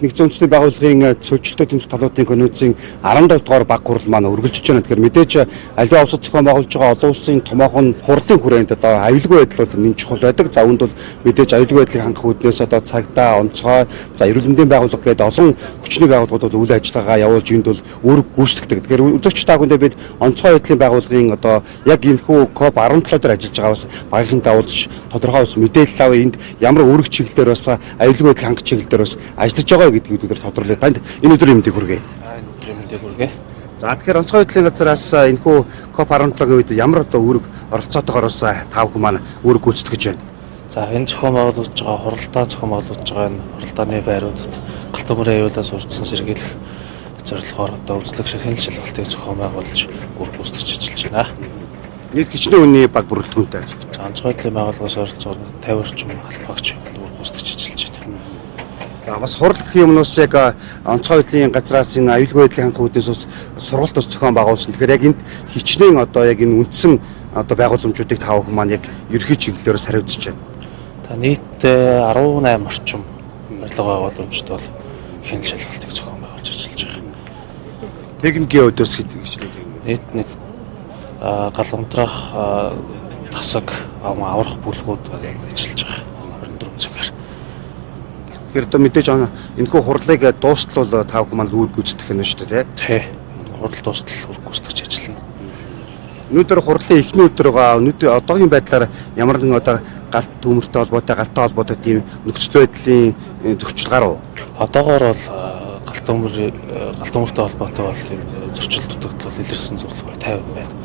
Нэгдсэн үндэсний байгууллагын зөвчлөлтөд тэмцэх талуудын конвенцийн 17 дугаар баг хурал маань үргэлжилж байна. Тэгэхээр мэдээж аливаа улсад зохион байгуулж байгаа олон улсын томоохон хурлын хүрээнд одоо аюулгүй байдал бол нэн чухал байдаг. За үүнд бол мэдээж аюулгүй байдлыг хангах үүднээс одоо цагдаа, онцгой, за эрүүл мэндийн байгууллага гэдэг олон хүчний байгууллагууд бол үйл ажиллагаа явуулж энд бол үүрэг гүйцэтгэдэг. Тэгэхээр үзэгч та бүхэндээ бид онцгой байдлын байгууллагын одоо яг энэхүү COP17 дээр ажиллаж байгаа бас багийнхын дагуулж тодорхой ус мэдээлэл авъя. Энд ямар үүрэг чиглэлээр бас аюулгүй байдлыг хангах чиглэлээр бас ажиллаж байгаа гэдгийг бид тодорлоо. Танд энэ өдрийн мэндийг хүргэе. Энэ өдрийн мэндийг хүргэе. За тэгэхээр онцгой байдлын газраас энэхүү COP17-гийн үед ямар одоо үүрэг оролцоотойгоор бас та бүхэн маань үүрэг гүйцэтгэж байна. За энэ зохион байгуулж байгаа хуралдаа зохион байгуулж байгаа энэ хуралдааны байруудад галт өмөрийн аюулаас урьдчилан сэргийлэх зорилгоор одоо үзлэг ширхэг шалгалтыг зохион байгуулж үүрэг гүйцэтгэж ажиллаж байна. Нийт хичнээн үнийн баг бүрэлдэхүүнтэй. За онцгой байдлын байгууллагаас оролцоор 50 орчим албаагч үүрэг гүйцэтгэж ажиллаж байна. За бас хурал гэх юм нь яг онцгой байдлын газраас энэ аюулгүй байдлын хангах үүднээс бас сургалт бас зохион байгуулсан. Тэгэхээр яг энд хичнээн одоо яг энэ үндсэн одоо байгууламжуудыг та бүхэн маань яг ерхий чиглэлээр сариудж байна. За нийтдээ 18 орчим барилга байгууламжид бол хяналт шалгалтыг зохион байгуулж ажиллаж байгаа. Техникийн өдөөс хичнээн нийт нэг галамтрах тасаг аврах бүлгүүд ажиллаж байгаа 24 цагаар. Тэгэхээр одоо мэдээж энэхүү хурлыг дуустал бол та бүхэн маань үүрэг гүйцэтгэх нь шүү дээ, тий. Хурал дуустал үүрэг гүйцэтгэж ажиллана. Өнөөдөр хурлын эхний өдөр байгаа. Өнөөдөр одоогийн байдлаар ямар нэгэн одоо галт төмөртэй холбоотой, галтай холбоотой тийм нөхцөл байдлын зөрчил гарав. Одоогоор бол галт төмөртэй холбоотой бол тийм зөрчил дутагдал илэрсэн зөвлөгөө 50 байна.